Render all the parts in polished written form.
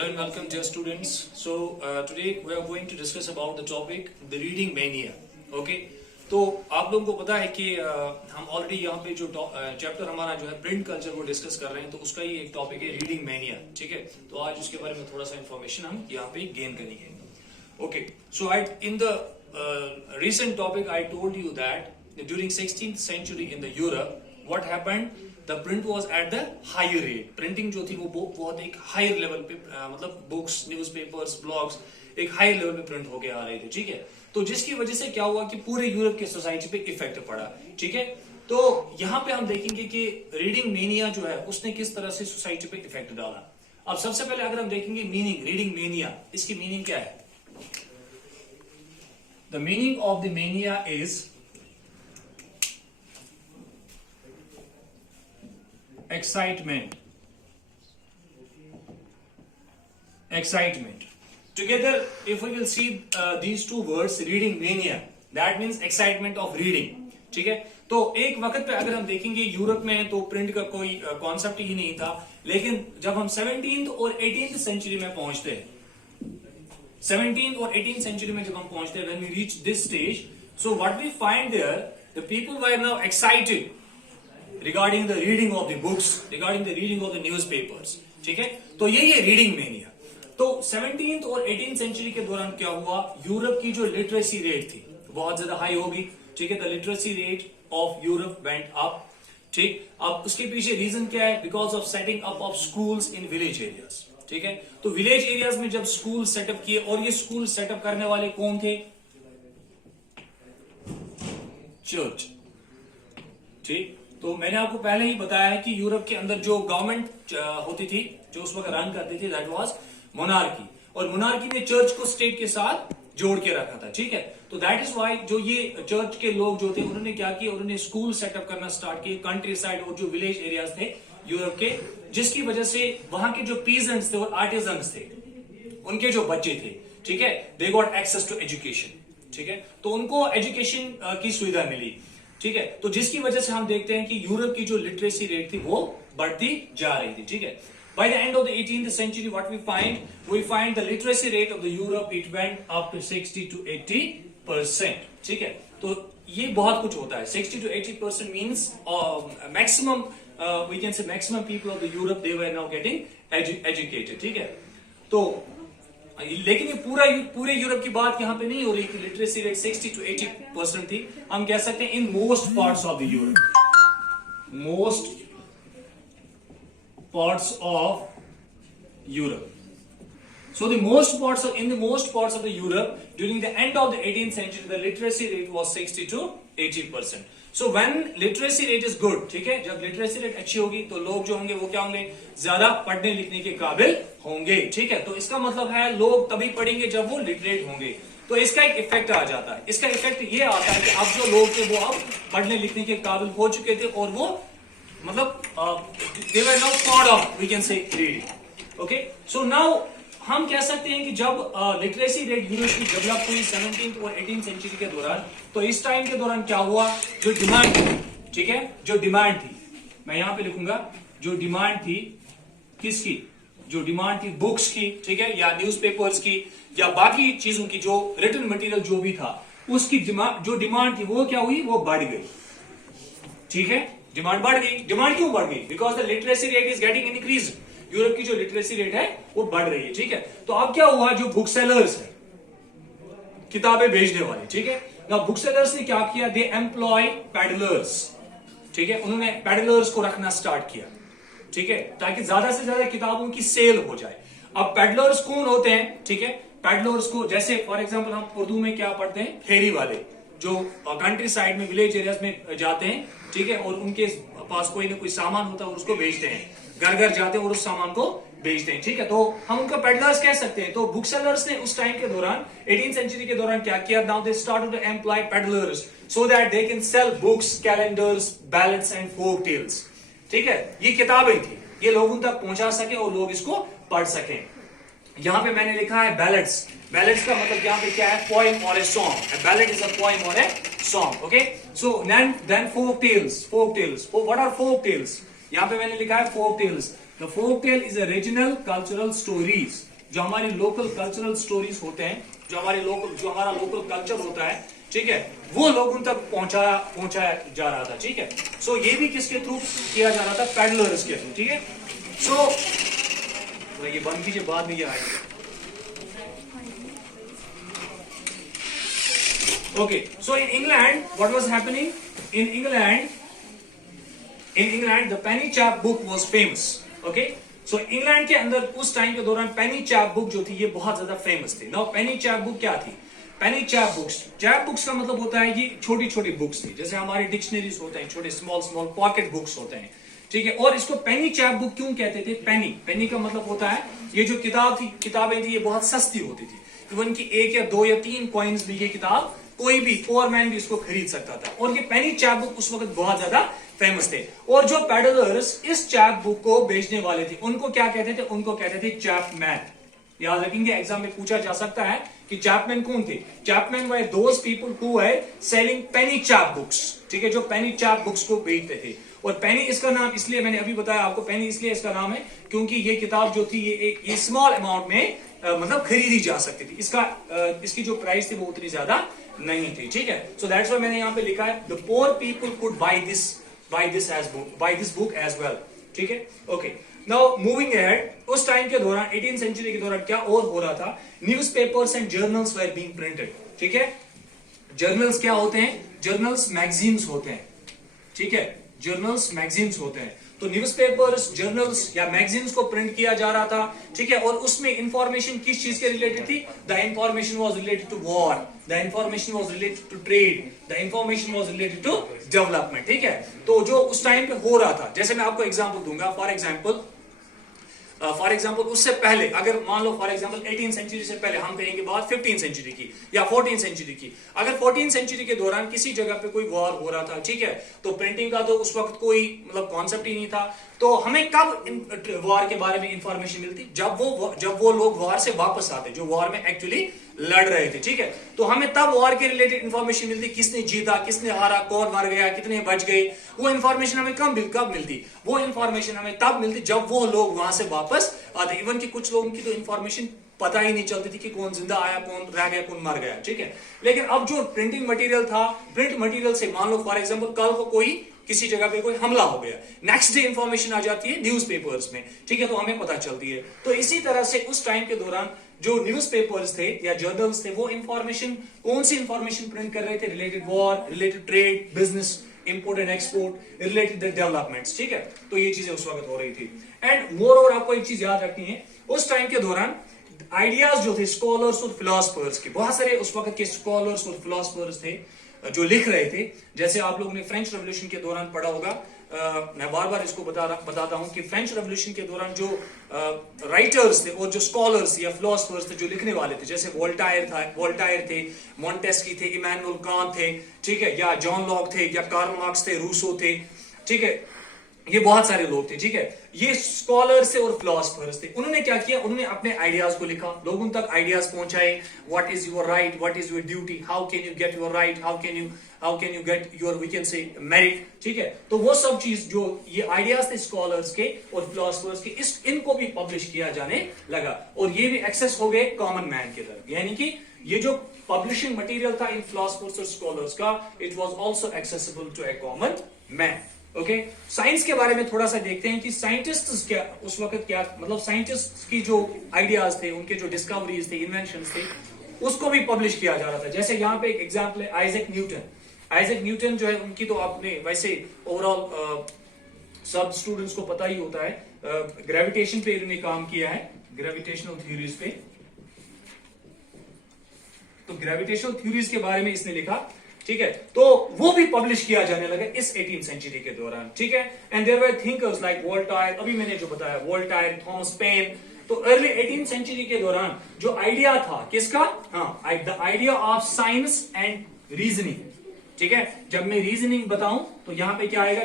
Hello and welcome, dear students. So today we are going to discuss about the topic the reading mania. Okay? तो आप लोगों को पता है कि हम ऑलरेडी यहाँ पे जो चैप्टर हमारा जो है प्रिंट कल्चर वो डिस्कस कर रहे हैं, तो उसका ही एक टॉपिक है रीडिंग मैनिया. ठीक है, तो आज उसके बारे में थोड़ा सा इंफॉर्मेशन हम यहाँ पे गेन करेंगे. Okay, so I in the recent topic I told you that during 16th century in the Europe what happened, the print was at the higher rate. Printing जो थी वो बहुत एक हायर लेवल पे मतलब बुक्स, न्यूज़पेपर्स, ब्लॉग्स एक higher level पे print होके आ रहे थे. ठीक है, तो जिसकी वजह से क्या हुआ कि पूरे यूरोप की सोसाइटी पे इफेक्ट पड़ा. ठीक है, तो यहाँ पे हम देखेंगे कि रीडिंग मेनिया जो है उसने किस तरह से सोसाइटी पे इफेक्ट डाला. अब सबसे पहले अगर हम देखेंगे मीनिंग रीडिंग मेनिया, इसकी मीनिंग क्या है? The meaning of the mania is excitement. Together, if we will see these two words, reading mania, that means excitement of reading. ठीक है, तो एक वक्त पे अगर हम देखेंगे यूरोप में तो प्रिंट का कोई कॉन्सेप्ट ही नहीं था, लेकिन जब हम 17th और 18th सेंचुरी में पहुंचते हैं, 17th और 18th सेंचुरी में जब हम पहुंचते हैं, when we reach this stage, so what we find there, the people were now excited regarding the reading of the books, regarding the reading of the newspapers. ठीक है, तो यही है रीडिंग मेनिया. तो 17th और 18th सेंचुरी के दौरान क्या हुआ, यूरोप की जो लिटरेसी रेट थी बहुत ज्यादा हाई होगी. ठीक है, the literacy rate of Europe went up. ठीक, अब उसके पीछे रीजन क्या है? Because of setting up of schools in village areas. ठीक है, तो विलेज एरियाज में जब स्कूल सेटअप किए, और ये स्कूल सेटअप करने वाले कौन थे? चर्च. ठीक, तो मैंने आपको पहले ही बताया है कि यूरोप के अंदर जो गवर्नमेंट होती थी, जो उस वक्त रन करती थी, दैट वाज मोनार्की. और मोनार्की ने चर्च को स्टेट के साथ जोड़ के रखा था. ठीक है, तो दैट इज व्हाई जो ये चर्च के लोग जो थे उन्होंने क्या किया, उन्होंने स्कूल सेटअप करना स्टार्ट किए कंट्री साइड और जो विलेज एरियाज थे यूरोप के, जिसकी वजह से वहां के जो पीजेंट्स थे और आर्टिजन्स थे, उनके जो बच्चे थे, ठीक है, they got access to education. ठीक है, तो उनको एजुकेशन की सुविधा मिली. ठीक है, तो जिसकी वजह से हम देखते हैं कि यूरोप की जो लिटरेसी रेट थी वो बढ़ती जा रही थी. ठीक है, by the end of the 18th century what we find the literacy rate of the Europe it went up to 60 to 80%. ठीक है, तो ये बहुत कुछ होता है. 60 to 80% means maximum we can say maximum people of the Europe they were now getting educated. ठीक है, तो लेकिन ये पूरे यूरोप की बात यहाँ पे नहीं हो रही कि लिटरेसी रेट 60 to 80% थी. हम कह सकते हैं in most parts of the Europe, most parts of Europe. So in the most parts of the Europe during the end of the 18th century the literacy rate was 60 to 80%. So when literacy rate is good, ठीक है, जब literacy rate अच्छी होगी तो लोग जो होंगे वो क्या होंगे, ज्यादा पढ़ने लिखने के काबिल होंगे. ठीक है, तो इसका मतलब है लोग तभी पढ़ेंगे जब वो लिटरेट होंगे. तो इसका एक इफेक्ट आ जाता है. इसका इफेक्ट ये आता है कि अब जो लोग थे वो अब पढ़ने लिखने के काबिल हो चुके थे और वो मतलब they were now fond of we can say reading. Okay, so now हम कह सकते हैं कि जब लिटरेसी रेट यूरोप की डेवलप हुई 17th और 18th सेंचुरी के दौरान, तो इस टाइम के दौरान क्या हुआ, जो डिमांड थी, ठीक है, जो डिमांड थी, मैं यहां पे लिखूंगा, जो डिमांड थी किसकी, जो डिमांड थी बुक्स की, ठीक है, या न्यूज़पेपर्स की या बाकी चीजों की, जो रिटन मटेरियल जो भी था उसकी जो डिमांड थी वो क्या हुई, वो बढ़ गई. ठीक है, डिमांड बढ़ गई. डिमांड क्यों बढ़ गई? Because the literacy rate is getting increase. Europe की जो लिटरेसी रेट है वो बढ़ रही है. ठीक है, तो अब क्या हुआ, जो बुक सेलर्स है, किताबें बेचने वाले, ठीक है, ना बुक सेलर्स ने क्या किया, दे एम्प्लॉय पैडलर्स. ठीक है, उन्होंने पैडलर्स को रखना स्टार्ट किया. ठीक है, ताकि ज्यादा से ज्यादा किताबों की सेल हो जाए. अब पैडलर्स कौन होते हैं? ठीक है, पैडलर्स को जैसे फॉर एग्जाम्पल हम उर्दू में क्या पढ़ते हैं, फेरी वाले, जो कंट्री साइड में विलेज एरियाज में जाते हैं. ठीक है, और उनके पास कोई ना कोई सामान होता है और उसको बेचते हैं, घर घर जाते हैं और उस सामान को बेचते हैं. ठीक है, तो हम उनको पेडलर्स कह सकते हैं. तो बुक सेलर्स ने उस टाइम के दौरान 18th सेंचुरी के दौरान क्या किया, now they started to employ peddlers so that they can sell books, calendars, balance and folk tales. ठीक है, ये किताबें थी, ये लोगों तक पहुंचा सके और लोग इसको पढ़ सकें. यहां पे मैंने लिखा है बैलेट्स. बैलेट्स का मतलब यहाँ पे क्या है, पोएम और a song. A ballad is a poem or a song. Okay, so then folk tales. What are folk tales? यहाँ पे मैंने लिखा है folk tales. The folk tale is a regional cultural stories. जो हमारी लोकल कल्चरल स्टोरीज होते हैं, जो हमारा लोकल कल्चर होता है, ठीक है, वो लोगों तक पहुंचाया जा रहा था, ठीक है। सो ये भी किसके थ्रू किया जा रहा था? पैडलर्स के थ्रू, ठीक है। सो ये बंद कीजिए, बाद में ये आएगा। Okay, so in England, what was happening? In England, the penny chap book was famous. Okay, so England के अंदर उस टाइम के दौरान penny chap book जो थी ये बहुत ज्यादा फेमस थी। Now penny chap book क्या थी? penny chap books का मतलब होता है कि छोटी छोटी बुक्स थी, जैसे हमारे डिक्शनरीज होते हैं, छोटे स्मॉल पॉकेट बुक्स होते हैं, ठीक है। और इसको penny chap book क्यों कहते थे? penny का मतलब होता है ये जो किताबें थी ये बहुत सस्ती होती थी। इवन की 1 या 2 या 3 कॉइन्स भी ये किताब कोई भी पोअरमैन भी इसको खरीद सकता था। और ये पेनी चैप बुक उस वक्त बहुत ज्यादा फेमस थे। और जो पैडलर्स इस चैप बुक को बेचने वाले थे उनको क्या कहते थे? उनको कहते थे चैपमैन। याद रखेंगे, एग्जाम में पूछा जा सकता है कि चैपमैन कौन थे? Chapman were those people who were selling Penney chap books, ठीक है, जो पेनी चैप बुक्स को बेचते थे। और पेनी इसका नाम इसलिए मैंने अभी बताया आपको, पेनी इसलिए इसका नाम है क्योंकि ये किताब जो थी ये स्मॉल अमाउंट में मतलब खरीदी जा सकती थी। इसकी जो प्राइस थी वो उतनी ज्यादा नहीं थी, ठीक है। सो दैट्स व्हाई मैंने यहाँ पे लिखा है the poor people could buy this book as well, ठीक है। ओके, नाउ मूविंग अहेड, उस टाइम के दौरान 18th सेंचुरी के दौरान क्या और हो रहा था? Newspapers and journals were being printed, ठीक है। जर्नल्स क्या होते हैं? जर्नल्स मैगजीन्स होते हैं, ठीक है, जर्नल्स मैगजीन्स होते हैं। तो न्यूज़पेपर्स, जर्नल्स या मैगजीन्स को प्रिंट किया जा रहा था, ठीक है। और उसमें इंफॉर्मेशन किस चीज के रिलेटेड थी? The information was related to war, the information was related to trade, the information was related to development, ठीक है। तो जो उस टाइम पे हो रहा था, जैसे मैं आपको एग्जांपल दूंगा, फॉर एग्जाम्पल उससे पहले, अगर मान लो फॉर एग्जाम्पल 18th सेंचुरी से पहले, हम कहेंगे बात 15th सेंचुरी की या 14th सेंचुरी की। अगर 14th सेंचुरी के दौरान किसी जगह पे कोई वॉर हो रहा था, ठीक है, तो प्रिंटिंग का तो उस वक्त कोई मतलब कॉन्सेप्ट ही नहीं था। तो हमें कब वॉर के बारे में इंफॉर्मेशन मिलती? जब वो लोग वॉर से वापस आते, जो वॉर में एक्चुअली लड़ रहे थे, ठीक है। तो हमें तब वॉर के रिलेटेड इंफॉर्मेशन मिलती, किसने जीता, किसने हारा, कौन मर गया, कितने बच गए। वो इंफॉर्मेशन हमें कब मिलती? वो इंफॉर्मेशन हमें तब मिलती जब वो लोग वहां से वापस आते। इवन कि कुछ लोगों की तो इंफॉर्मेशन पता ही नहीं चलती थी कि कौन जिंदा आया, कौन रह गया, कौन मर गया, ठीक है। लेकिन अब जो प्रिंटिंग मटेरियल था, प्रिंट मटेरियल से मान लो फॉर एग्जांपल कल को कोई किसी जगह पे कोई हमला हो गया, नेक्स्ट डे इंफॉर्मेशन आ जाती है न्यूज़पेपर्स में, ठीक है, तो हमें पता चलती है। तो इसी तरह से उस टाइम के दौरान जो न्यूज़पेपर्स थे या जर्नल्स थे, वो इंफॉर्मेशन, कौन सी इंफॉर्मेशन प्रिंट कर रहे थे? Related war, related trade, business, import and export, related developments, ठीक है। तो ये चीजें उस वक्त हो रही थी। एंड मोर ओवर आपको एक चीज याद रखनी है, उस टाइम के दौरान आइडियाज जो थे स्कॉलर्स और फिलोसफर्स के, बहुत सारे उस वक्त के स्कॉलर्स और फिलोसफर्स थे जो लिख रहे थे। जैसे आप लोगों ने फ्रेंच रेवोल्यूशन के दौरान पढ़ा होगा, मैं बार बार इसको बताता हूं कि फ्रेंच रेवोल्यूशन के दौरान जो राइटर्स थे और जो स्कॉलर्स या फिलोसफर्स थे जो लिखने वाले थे, जैसे वोल्टायर थे, मॉन्टेस्की थे, इमैनुअल कांट थे, ठीक है, या जॉन लॉक थे, या कार्ल मार्क्स थे, रूसो थे, ठीक है, ये बहुत सारे लोग थे, ठीक है। ये स्कॉलर्स थे और फिलोसफर्स थे। उन्होंने क्या किया? उन्होंने अपने आइडियाज को लिखा, लोगों तक आइडियाज पहुंचाए। What is your right, what is your duty, how can you get your right, how can you get your, we can say, merit, ठीक है। तो वो सब चीज जो ये आइडियाज थे स्कॉलर्स के और फिलोसफर्स के, इनको भी पब्लिश किया जाने लगा और ये भी एक्सेस हो गए कॉमन मैन की तरफ। यानी कि ये जो पब्लिशिंग मटेरियल था इन फिलोसफर्स और स्कॉलर्स का, it was also accessible to a common man. Okay, science के बारे में थोड़ा सा देखते हैं कि साइंटिस्ट क्या उस वक्त क्या, मतलब साइंटिस्ट की जो आइडियाज थे, उनके जो डिस्कवरीज थे, इन्वेंशंस थे, उसको भी पब्लिश किया जा रहा था। जैसे यहाँ पे एक एग्जांपल है आइजैक न्यूटन जो है, उनकी तो आपने वैसे ओवरऑल सब स्टूडेंट्स को पता ही होता है, ग्रेविटेशन पे इन्होंने काम किया है, ग्रेविटेशनल थ्योरीज पे। तो ग्रेविटेशनल थ्योरीज के बारे में इसने लिखा, ठीक है। तो वो भी पब्लिश किया जाने लगा इस 18th सेंचुरी के दौरान, ठीक है। And there were thinkers like Voltaire, अभी मैंने जो बताया, वोल्टायर, थॉमस पेन। तो अर्ली 18th सेंचुरी के दौरान जो आइडिया था किसका? हाँ, the idea of science and reasoning, ठीक है। जब मैं रीजनिंग बताऊं तो यहां पे क्या आएगा?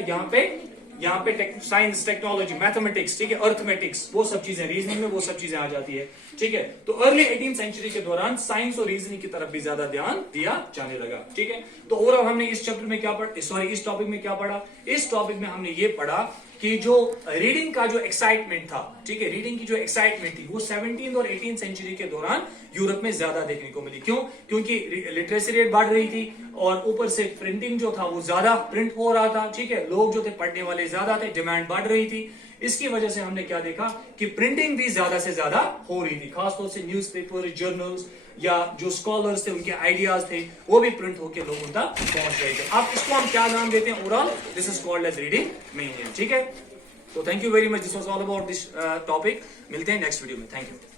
यहाँ पे साइंस, टेक्नोलॉजी, मैथमेटिक्स, ठीक है, अर्थमेटिक्स, वो सब चीजें, रीजनिंग में वो सब चीजें आ जाती है, ठीक है। तो अर्ली 18th सेंचुरी के दौरान साइंस और रीजनिंग की तरफ भी ज्यादा ध्यान दिया जाने लगा, ठीक है। तो ओवरऑल हमने इस चैप्टर में क्या पढ़ा, सॉरी इस टॉपिक में क्या पढ़ा? इस टॉपिक में हमने ये पढ़ा कि जो रीडिंग का जो एक्साइटमेंट था, ठीक है, रीडिंग की जो एक्साइटमेंट थी वो 17th और 18th सेंचुरी के दौरान यूरोप में ज्यादा देखने को मिली। क्यों? क्योंकि लिटरेसी रेट बढ़ रही थी और ऊपर से प्रिंटिंग जो था वो ज्यादा प्रिंट हो रहा था, ठीक है, लोग जो थे पढ़ने वाले ज्यादा थे, डिमांड बढ़ रही थी। इसकी वजह से हमने क्या देखा कि प्रिंटिंग भी ज्यादा से ज्यादा हो रही थी, खासतौर से न्यूज़पेपर, जर्नल्स या जो स्कॉलर्स थे उनके आइडियाज थे वो भी प्रिंट होकर लोगों तक पहुंच रहे थे। अब इसको हम क्या नाम देते हैं? Overall this is called as reading mania, ठीक है। तो thank you very much, this was all about this topic. मिलते हैं नेक्स्ट वीडियो में, थैंक यू।